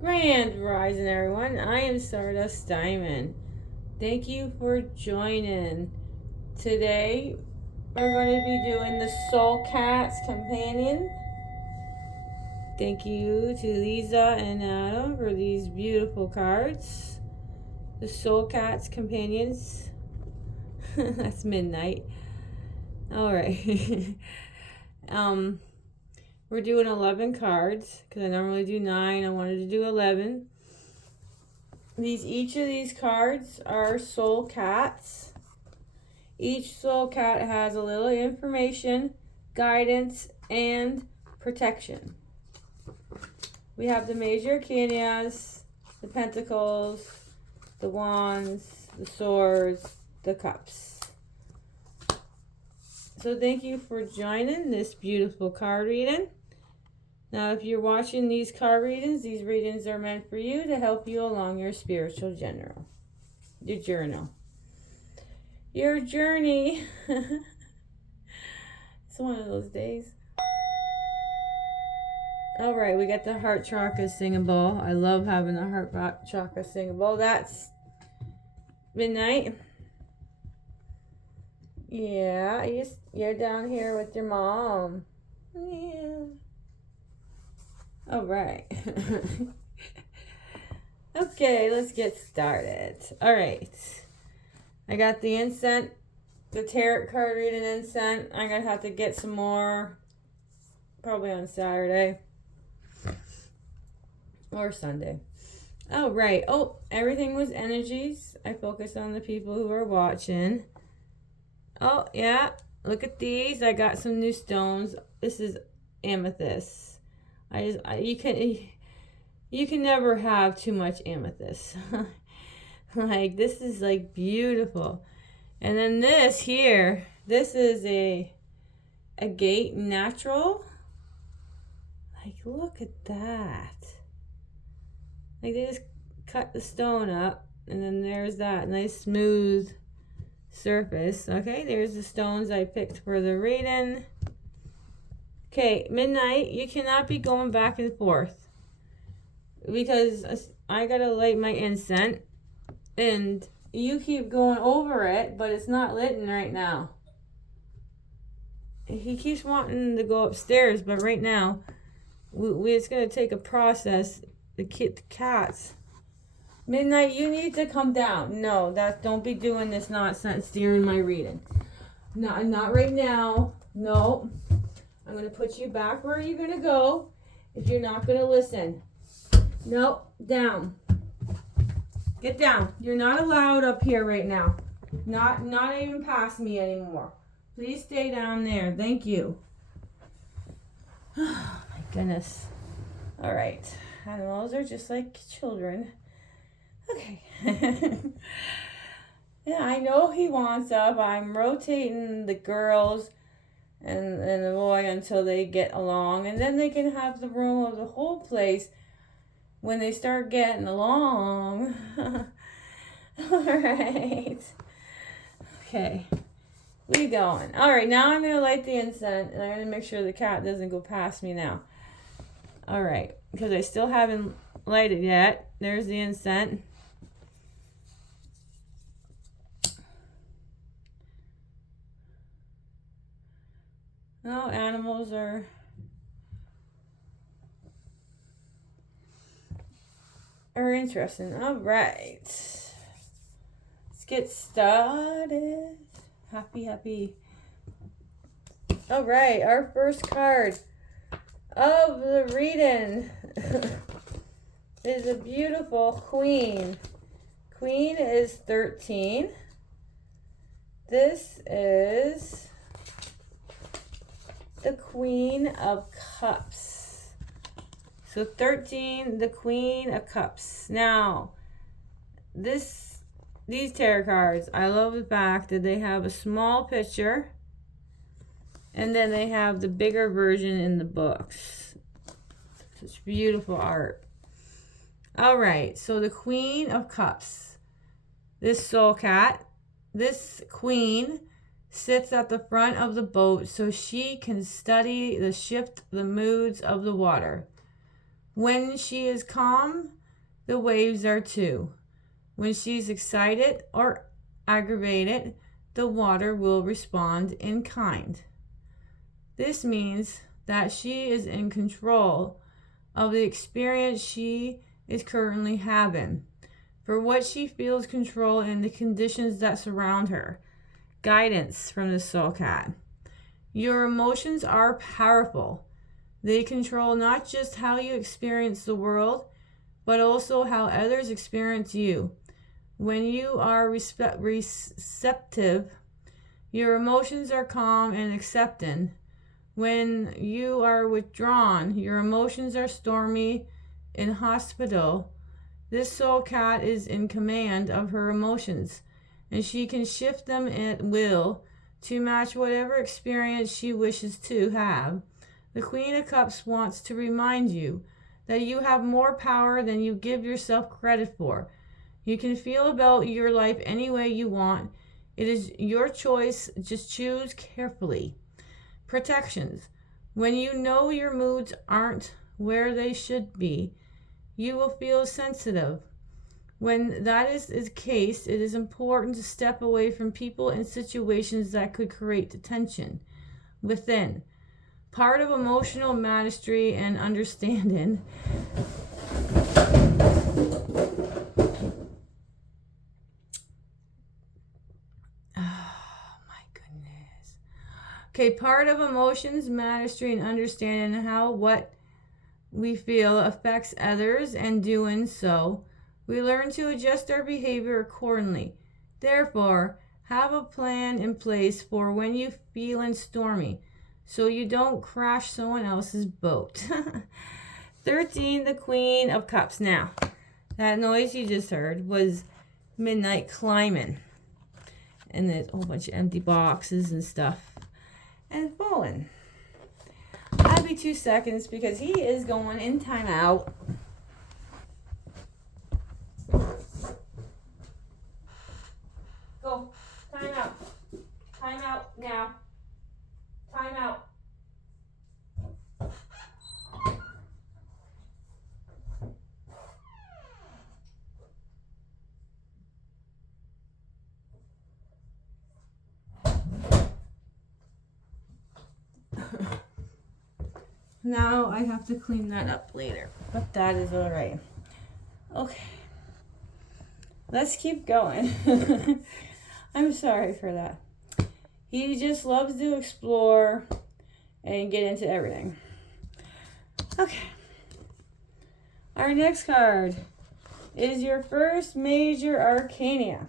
Grand Rising, everyone. I am Stardust Diamond. Thank you for joining. Today, we're going to be doing the Soul Cats Companion. Thank you to Lisa and Adam for these beautiful cards. The Soul Cats Companions. That's midnight. Alright. We're doing 11 cards because I normally do 9. I wanted to do 11. Each of these cards are soul cats. Each soul cat has a little information, guidance, and protection. We have the major arcanas, the pentacles, the wands, the swords, the cups. So thank you for joining this beautiful card reading. Now, if you're watching these card readings, these readings are meant for you to help you along your spiritual journey. Your journey. It's one of those days. All right, we got the heart chakra singable. I love having the heart chakra singable. That's midnight. Yeah, you're down here with your mom. Yeah. All right. Okay, let's get started. All right. I got the incense, the tarot card reading incense. I'm going to have to get some more probably on Saturday or Sunday. Oh, right. Oh, everything was energies. I focused on the people who are watching. Oh, yeah. Look at these. I got some new stones. This is amethyst. You can never have too much amethyst. Like, this is like beautiful. And then this here, this is a agate natural. Like, look at that. Like, they just cut the stone up, and then there's that nice smooth surface. Okay, there's the stones I picked for the reading. Okay, midnight, you cannot be going back and forth because I gotta light my incense and you keep going over it, but it's not lit right now. He keeps wanting to go upstairs, but right now it's gonna take a process. The cats. Midnight, you need to come down. No, don't be doing this nonsense during my reading. Not right now. No. I'm going to put you back where you're going to go if you're not going to listen. No, down. Get down. You're not allowed up here right now. Not even past me anymore. Please stay down there. Thank you. Oh, my goodness. All right. Animals are just like children. Okay. Yeah, I know he wants up. I'm rotating the girls and the boy until they get along, and then they can have the room of the whole place when they start getting along. All right. Okay. We going. All right, now I'm going to light the incense, and I'm going to make sure the cat doesn't go past me now. All right, because I still haven't lighted yet. There's the incense. No, animals are interesting. All right. Let's get started. Happy. All right, our first card of the reading is a beautiful queen. Queen is 13. This is the Queen of Cups. So 13, the Queen of Cups. Now, these tarot cards, I love the fact that they have a small picture and then they have the bigger version in the books. Such beautiful art. All right, so the Queen of Cups. This soul cat, this queen sits at the front of the boat so she can study the moods of the water. When she is calm, the waves are too. When she's excited or aggravated, the water will respond in kind. This means that she is in control of the experience she is currently having, for what she feels control in the conditions that surround her. Guidance from the Soul Cat. Your emotions are powerful. They control not just how you experience the world, but also how others experience you. When you are receptive, your emotions are calm and accepting. When you are withdrawn, your emotions are stormy and hospitable. This soul cat is in command of her emotions, and she can shift them at will to match whatever experience she wishes to have. The Queen of Cups wants to remind you that you have more power than you give yourself credit for. You can feel about your life any way you want. It is your choice. Just choose carefully. Protections. When you know your moods aren't where they should be, you will feel sensitive. When that is the case, it is important to step away from people and situations that could create tension within. Part of emotional mastery and understanding part of emotions, mastery, and understanding how what we feel affects others, and doing so, we learn to adjust our behavior accordingly. Therefore, have a plan in place for when you feeling stormy, so you don't crash someone else's boat. 13, the Queen of Cups. Now, that noise you just heard was midnight climbing. And there's a whole bunch of empty boxes and stuff. And falling. I'll be 2 seconds because he is going in timeout. Go. Time out. Time out now. Time out. Now I have to clean that up later, but that is all right. Okay. Let's keep going. I'm sorry for that. He just loves to explore and get into everything. Okay. Our next card is your first major arcana.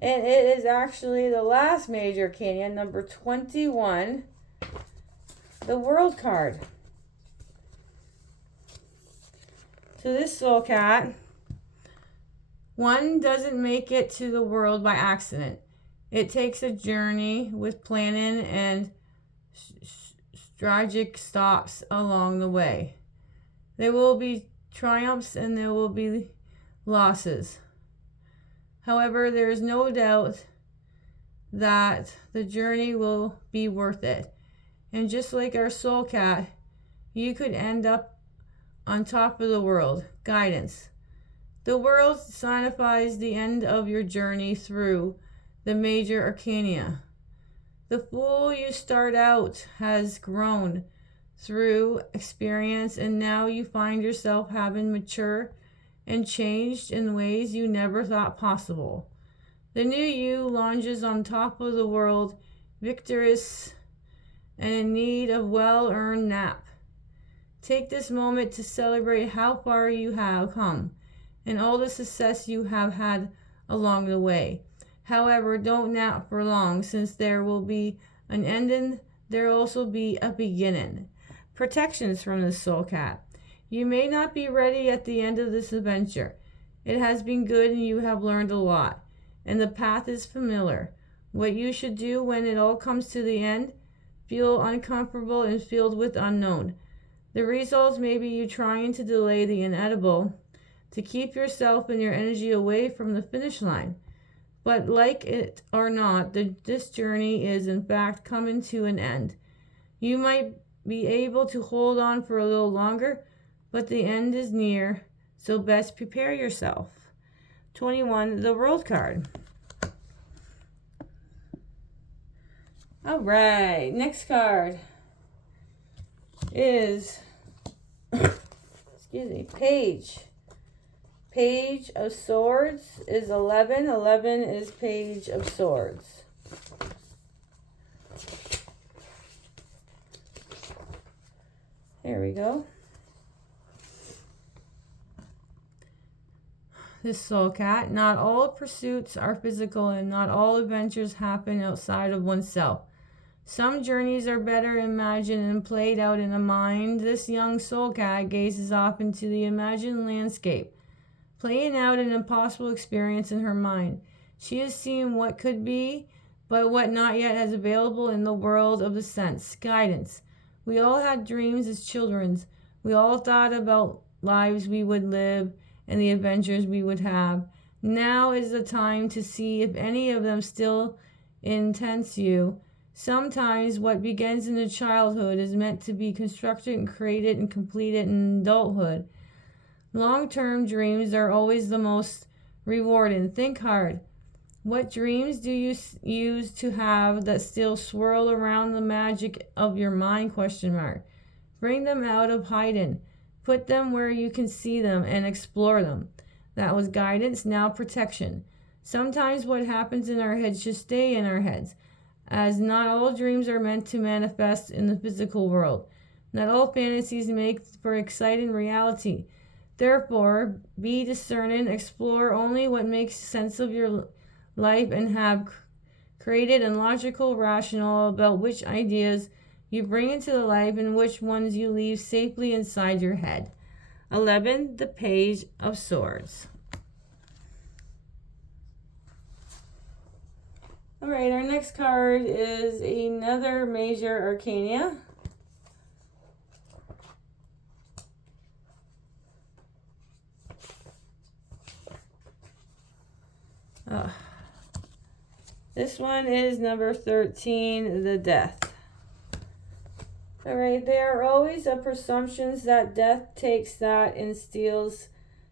And it is actually the last major arcana, number 21, the World card. So this soul cat, one doesn't make it to the world by accident. It takes a journey with planning and strategic stops along the way. There will be triumphs and there will be losses. However, there is no doubt that the journey will be worth it. And just like our soul cat, you could end up on top of the world. Guidance. The world signifies the end of your journey through the major arcana. The fool you start out has grown through experience, and now you find yourself having matured and changed in ways you never thought possible. The new you lunges on top of the world, victorious and in need of well-earned nap. Take this moment to celebrate how far you have come and all the success you have had along the way. However, don't nap for long, since there will be an ending, there will also be a beginning. Protections from the soul cat. You may not be ready at the end of this adventure. It has been good and you have learned a lot, and the path is familiar. What you should do when it all comes to the end, feel uncomfortable and filled with unknown. The results may be you trying to delay the inevitable to keep yourself and your energy away from the finish line. But like it or not, this journey is in fact coming to an end. You might be able to hold on for a little longer, but the end is near, so best prepare yourself. 21, the World card. All right, next card is, excuse me, Page. Page of Swords is 11. 11 is Page of Swords. There we go. This soul cat. Not all pursuits are physical and not all adventures happen outside of oneself. Some journeys are better imagined and played out in the mind. This young soul cat gazes off into the imagined landscape, playing out an impossible experience in her mind. She is seeing what could be, but what not yet has available in the world of the sense. Guidance. We all had dreams as children. We all thought about lives we would live and the adventures we would have. Now is the time to see if any of them still intense you. Sometimes what begins in the childhood is meant to be constructed and created and completed in adulthood. Long-term dreams are always the most rewarding. Think hard. What dreams do you use to have that still swirl around the magic of your mind? Bring them out of hiding. Put them where you can see them and explore them. That was guidance, now protection. Sometimes what happens in our heads should stay in our heads, as not all dreams are meant to manifest in the physical world. Not all fantasies make for exciting reality. Therefore, be discerning, explore only what makes sense of your life, and have created and logical rationale about which ideas you bring into the life and which ones you leave safely inside your head. 11, the Page of Swords. All right, our next card is another major arcana. This one is number 13, the Death. All right, there are always a presumptions that death takes that and steals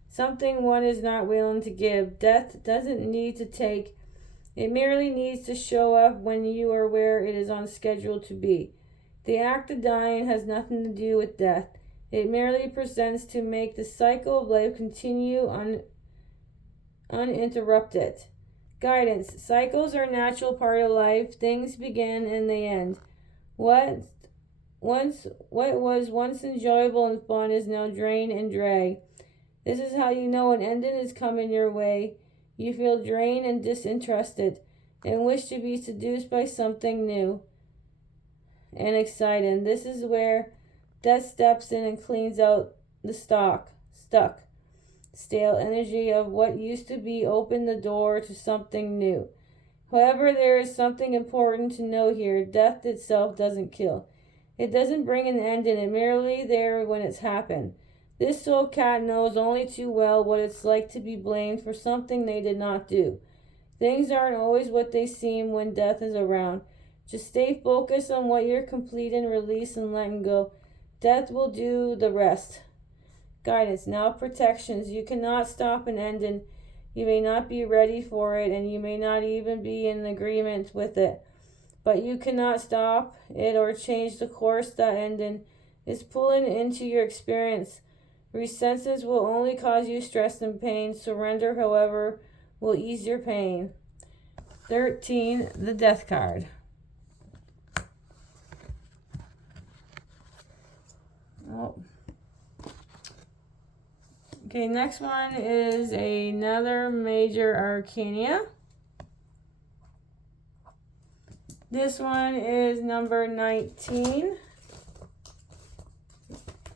something one is not willing to give. Death doesn't need to take. It merely needs to show up when you are where it is on schedule to be. The act of dying has nothing to do with death. It merely presents to make the cycle of life continue uninterrupted. Guidance. Cycles are a natural part of life. Things begin and they end. What was once enjoyable and fun is now drain and drag. This is how you know an ending is coming your way. You feel drained and disinterested and wish to be seduced by something new and exciting. This is where death steps in and cleans out the stuck, stale energy of what used to be. Open the door to something new. However, there is something important to know here. Death itself doesn't kill. It doesn't bring an end in it, merely there when it's happened. This soul cat knows only too well what it's like to be blamed for something they did not do. Things aren't always what they seem when death is around. Just stay focused on what you're completing, release, and letting go. Death will do the rest. Guidance. Now protections. You cannot stop an ending. You may not be ready for it, and you may not even be in agreement with it. But you cannot stop it or change the course that ending is pulling into your experience. Resistance will only cause you stress and pain. Surrender, however, will ease your pain. 13, the Death card. Oh. Okay, next one is another major arcana. This one is number 19,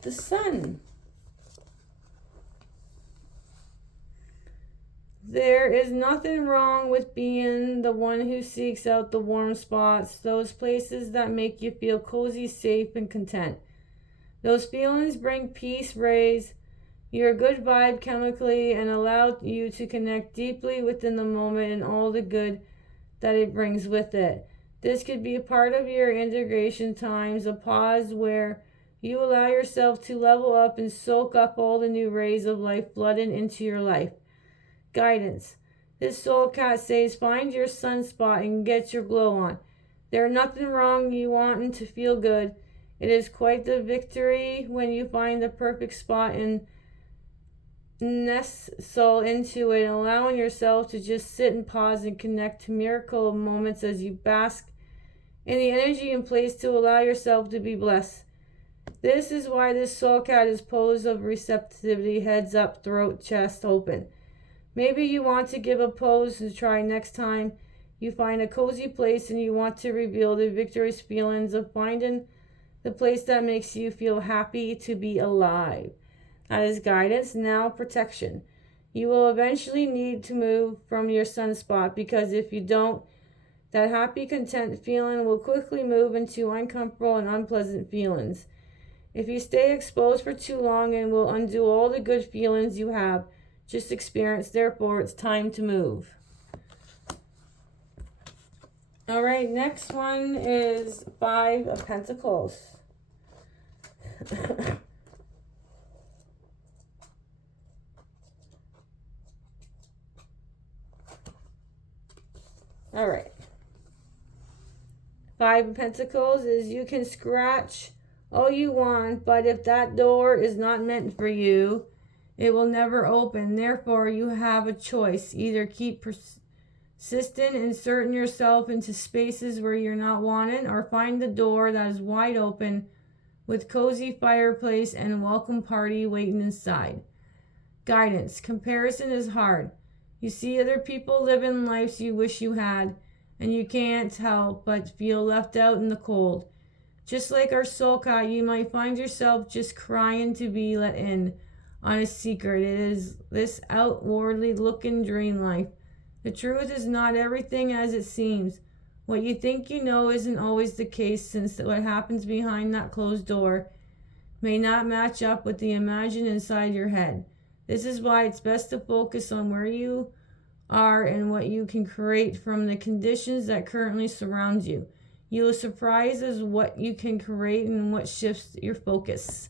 the Sun. There is nothing wrong with being the one who seeks out the warm spots, those places that make you feel cozy, safe, and content. Those feelings bring peace, raise your good vibe chemically, and allow you to connect deeply within the moment and all the good that it brings with it. This could be a part of your integration times, a pause where you allow yourself to level up and soak up all the new rays of life flooding into your life. Guidance. This soul cat says find your sunspot and get your glow on. There's nothing wrong you wanting to feel good. It is quite the victory when you find the perfect spot and nestle into it, allowing yourself to just sit and pause and connect to miracle moments as you bask in the energy in place to allow yourself to be blessed. This is why this soul cat is pose of receptivity, heads up, throat, chest open. Maybe you want to give a pose to try next time you find a cozy place and you want to reveal the victorious feelings of finding the place that makes you feel happy to be alive. That is guidance. Now protection. You will eventually need to move from your sunspot because if you don't, that happy, content feeling will quickly move into uncomfortable and unpleasant feelings. If you stay exposed for too long, it will undo all the good feelings you have just experienced. Therefore, it's time to move. All right, next one is 5 of Pentacles. All right. 5 of Pentacles is you can scratch all you want, but if that door is not meant for you, it will never open. Therefore, you have a choice. Either keep persistent, inserting yourself into spaces where you're not wanted, or find the door that is wide open with cozy fireplace and welcome party waiting inside. Guidance. Comparison is hard. You see other people living lives you wish you had, and you can't help but feel left out in the cold. Just like our soul cat, you might find yourself just crying to be let in on a secret. It is this outwardly looking dream life. The truth is not everything as it seems. What you think you know isn't always the case, since what happens behind that closed door may not match up with the imagined inside your head. This is why it's best to focus on where you are and what you can create from the conditions that currently surround you. You will surprise as what you can create and what shifts your focus.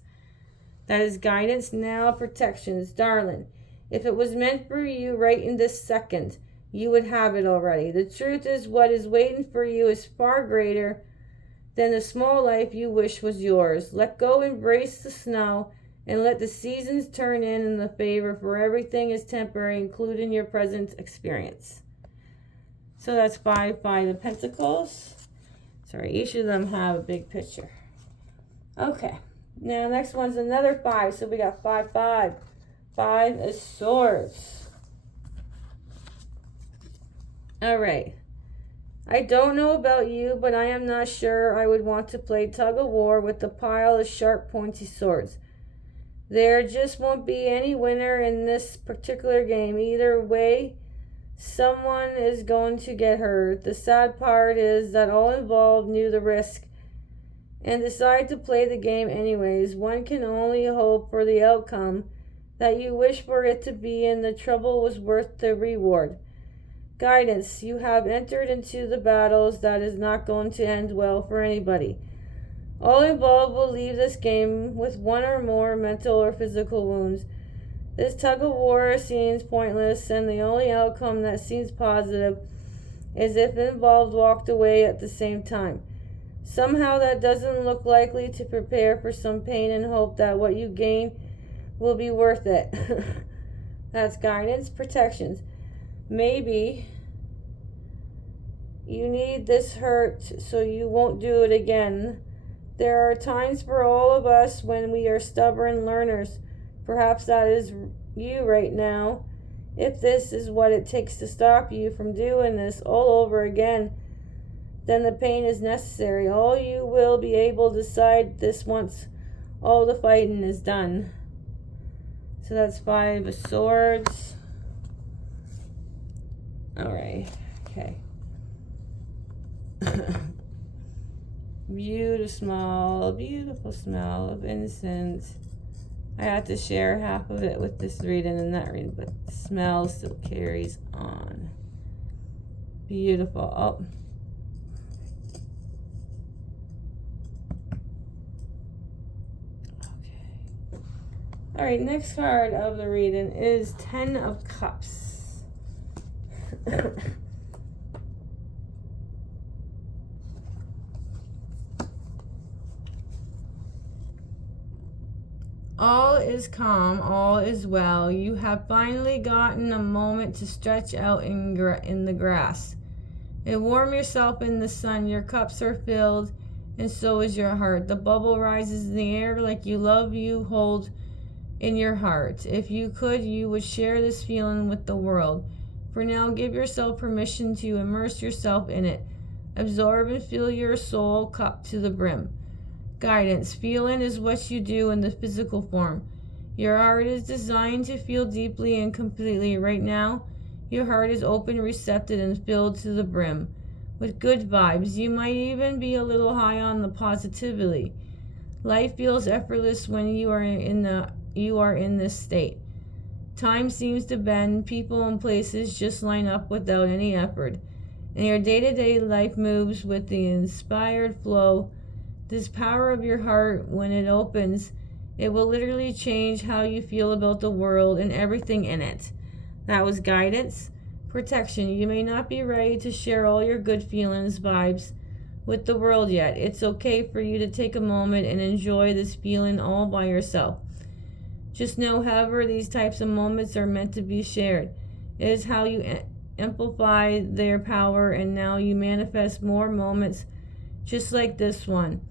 That is guidance. Now protections. Darling, if it was meant for you right in this second, you would have it already. The truth is what is waiting for you is far greater than the small life you wish was yours. Let go, embrace the snow, and let the seasons turn in the favor, for everything is temporary, including your present experience. So that's 5 of Pentacles. Sorry, each of them have a big picture. Okay, now next one's another 5. So we got 5, 5. 5 of Swords. All right. I don't know about you, but I am not sure I would want to play tug of war with a pile of sharp, pointy swords. There just won't be any winner in this particular game. Either way, someone is going to get hurt. The sad part is that all involved knew the risk and decided to play the game anyways. One can only hope for the outcome that you wish for it to be, and the trouble was worth the reward. Guidance. You have entered into the battles that is not going to end well for anybody. All involved will leave this game with one or more mental or physical wounds. This tug of war seems pointless, and the only outcome that seems positive is if involved walked away at the same time. Somehow that doesn't look likely to prepare for some pain and hope that what you gain will be worth it. That's guidance. Protections. Maybe you need this hurt so you won't do it again. There are times for all of us when we are stubborn learners. Perhaps that is you right now. If this is what it takes to stop you from doing this all over again, then the pain is necessary. All you will be able to decide this once all the fighting is done. So that's 5 of Swords. All right. Okay. Beautiful smell of innocence. I had to share half of it with this reading and that reading, but the smell still carries on. Beautiful. Oh. All right, next card of the reading is 10 of Cups. All is calm, all is well. You have finally gotten a moment to stretch out in the grass and warm yourself in the sun. Your cups are filled, and so is your heart. The bubble rises in the air like you love you hold in your heart. If you could, you would share this feeling with the world. For now, give yourself permission to immerse yourself in it. Absorb and fill your soul cup to the brim. Guidance. Feeling is what you do in the physical form. Your heart is designed to feel deeply and completely. Right now, your heart is open, receptive, and filled to the brim with good vibes. You might even be a little high on the positivity. Life feels effortless when you are in this state. Time seems to bend. People and places just line up without any effort. And your day-to-day life moves with the inspired flow. This power of your heart, when it opens, it will literally change how you feel about the world and everything in it. That was guidance. Protection. You may not be ready to share all your good feelings, vibes with the world yet. It's okay for you to take a moment and enjoy this feeling all by yourself. Just know, however, these types of moments are meant to be shared. It is how you amplify their power, and now you manifest more moments just like this one.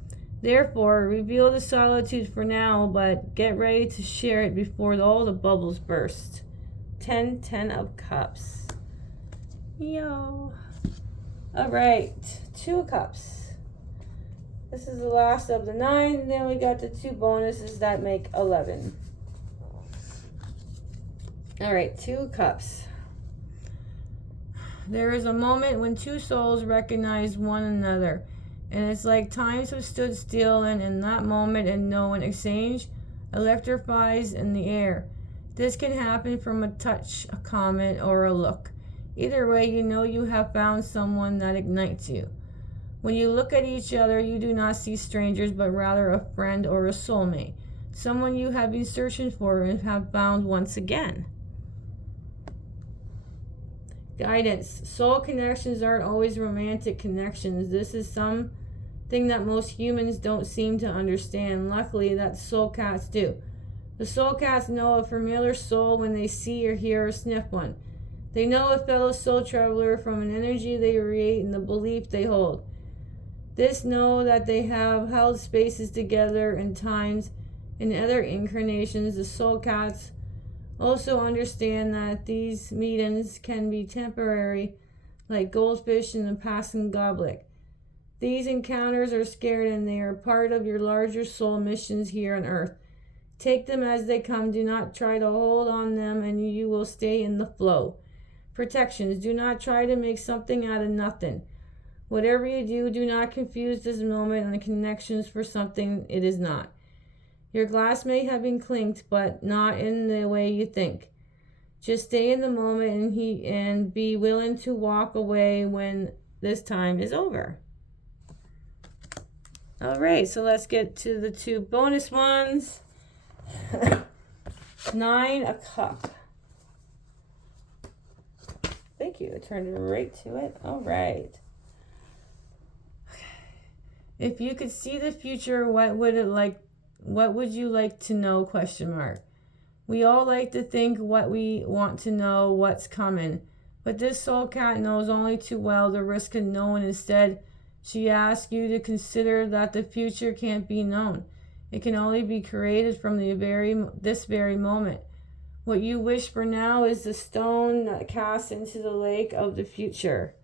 Therefore, reveal the solitude for now, but get ready to share it before all the bubbles burst. 10 of Cups. Yo. All right, 2 of Cups. This is the last of the 9, and then we got the 2 bonuses that make 11. All right, 2 of Cups. There is a moment when 2 souls recognize one another. And it's like times have stood still, and in that moment and no one exchange electrifies in the air. This can happen from a touch, a comment, or a look. Either way, you know you have found someone that ignites you. When you look at each other, you do not see strangers, but rather a friend or a soulmate. Someone you have been searching for and have found once again. Guidance. Soul connections aren't always romantic connections. This is something that most humans don't seem to understand. Luckily, that soul cats do. The soul cats know a familiar soul when they see or hear or sniff one. They know a fellow soul traveler from an energy they radiate and the belief they hold. This know that they have held spaces together in times in other incarnations. The soul cats also understand that these meetings can be temporary, like goldfish in a passing goblet. These encounters are scared, and they are part of your larger soul missions here on Earth. Take them as they come. Do not try to hold on them, and you will stay in the flow. Protections. Do not try to make something out of nothing. Whatever you do, do not confuse this moment and the connections for something it is not. Your glass may have been clinked, but not in the way you think. Just stay in the moment and be willing to walk away when this time is over. All right, so let's get to the 2 bonus ones. 9 of Cups. Thank you. I turned right to it. All right. If you could see the future, what would you like to know? ? We all like to think what we want to know, what's coming. But this soul cat knows only too well the risk of knowing. Instead, she asks you to consider that the future can't be known. It can only be created from this very moment. What you wish for now is the stone that casts into the lake of the future.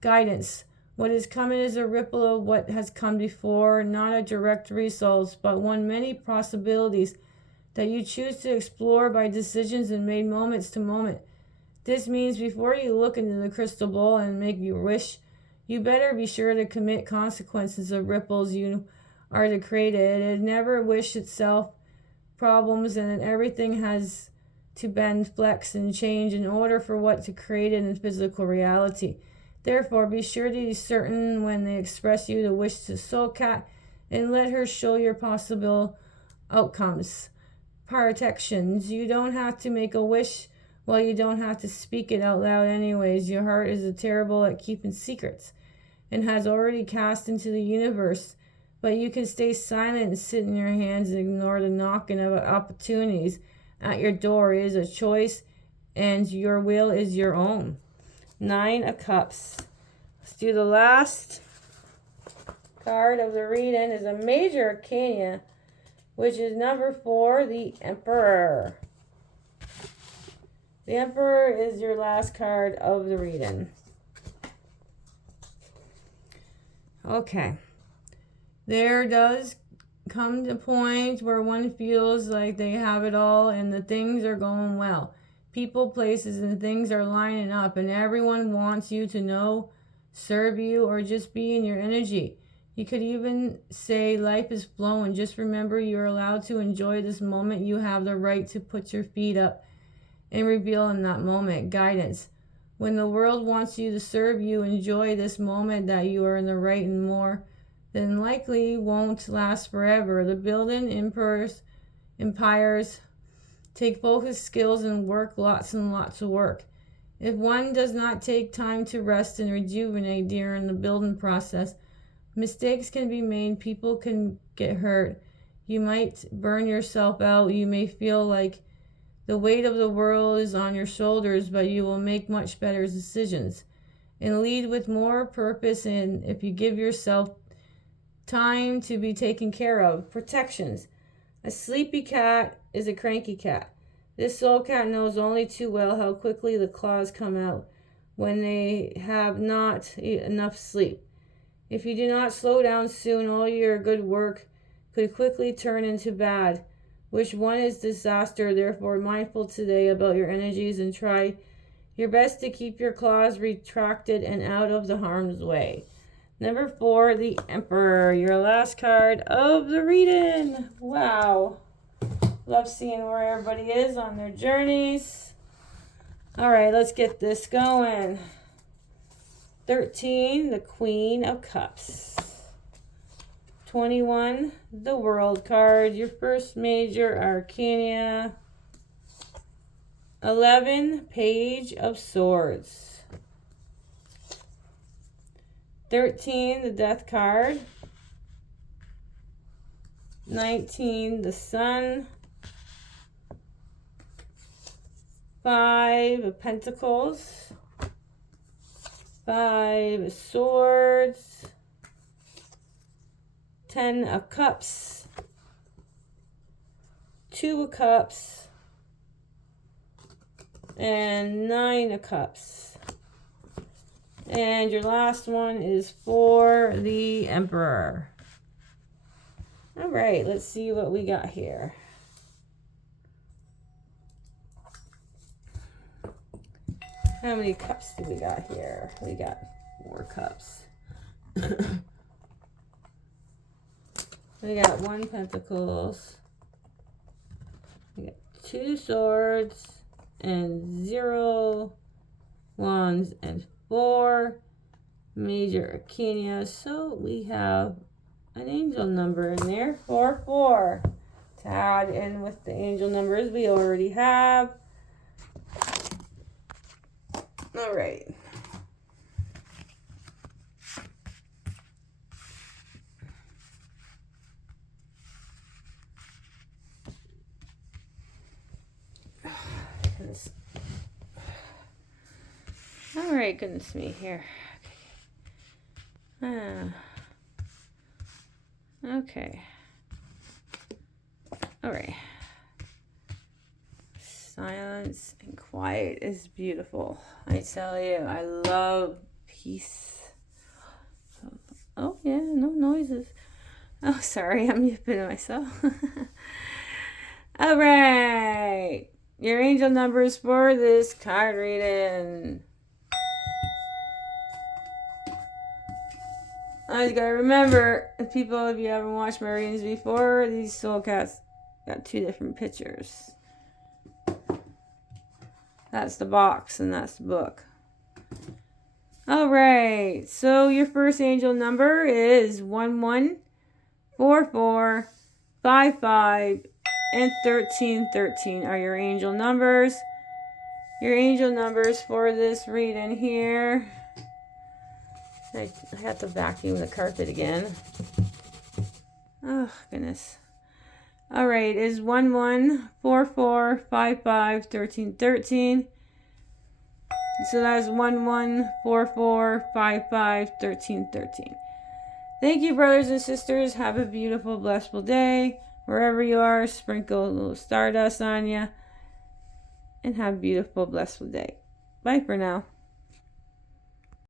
Guidance. What is coming is a ripple of what has come before, not a direct result, but one many possibilities that you choose to explore by decisions and made moments to moment. This means before you look into the crystal ball and make your wish, you better be sure to commit consequences of ripples you are to create it. It never wish itself problems, and everything has to bend, flex, and change in order for what to create it in physical reality. Therefore, be sure to be certain when they express you the wish to soul cat and let her show your possible outcomes. protections. You don't have to make a wish. Well, you don't have to speak it out loud anyways. Your heart is terrible at keeping secrets and has already cast into the universe. But you can stay silent and sit in your hands and ignore the knocking of opportunities at your door. It is a choice, and your will is your own. 9 of Cups. Let's do the last card of the reading. Is a Major Arcana, which is number 4, the Emperor. The Emperor is your last card of the reading. Okay. There does come a point where one feels like they have it all and the things are going well. People, places, and things are lining up, and everyone wants you to know, serve you, or just be in your energy. You could even say life is flowing. Just remember you're allowed to enjoy this moment. You have the right to put your feet up and reveal in that moment guidance. When the world wants you to serve you, enjoy this moment that you are in the right and more than likely won't last forever. The building empires take focus, skills, and work, lots and lots of work. If one does not take time to rest and rejuvenate during the building process, mistakes can be made, people can get hurt. You might burn yourself out. You may feel like the weight of the world is on your shoulders, but you will make much better decisions and lead with more purpose. And if you give yourself time to be taken care of. Protections. A sleepy cat is a cranky cat. This soul cat knows only too well how quickly the claws come out when they have not enough sleep. If you do not slow down soon, all your good work could quickly turn into bad, which one is disaster. Therefore, mindful today about your energies and try your best to keep your claws retracted and out of the harm's way. Number 4, the Emperor, your last card of the reading. Wow. Love seeing where everybody is on their journeys. All right, let's get this going. 13, the Queen of Cups. 21, the World card, your first Major Arcana. 11, Page of Swords. 13, the Death card. 19, the Sun. 5 of Pentacles. 5 of Swords. 10 of Cups. 2 of Cups. And 9 of Cups. And your last one is for the Emperor. All right, let's see what we got here. How many cups do we got here? We got 4 cups. We got 1 Pentacles. We got 2 Swords and 0 Wands and 4 Major Arcana. So we have an angel number in there, 4. To add in with the angel numbers we already have. All right. All right, goodness me, here. Okay. All right. Silence and quiet is beautiful. I tell you, I love peace. Oh, yeah, no noises. Oh, sorry, I'm yipping myself. All right. Your angel numbers for this card reading. I just gotta remember, people, if you haven't watched my readings before, these soul cats got 2 different pictures. That's the box and that's the book. Alright, so your first angel number is 114455 and 1313 are your angel numbers. Your angel numbers for this reading here. I have to vacuum the carpet again. Oh, goodness. All right, is 1144551313. So that's 1144551313. Thank you, brothers and sisters. Have a beautiful, blissful day. Wherever you are, sprinkle a little stardust on you. And have a beautiful, blissful day. Bye for now.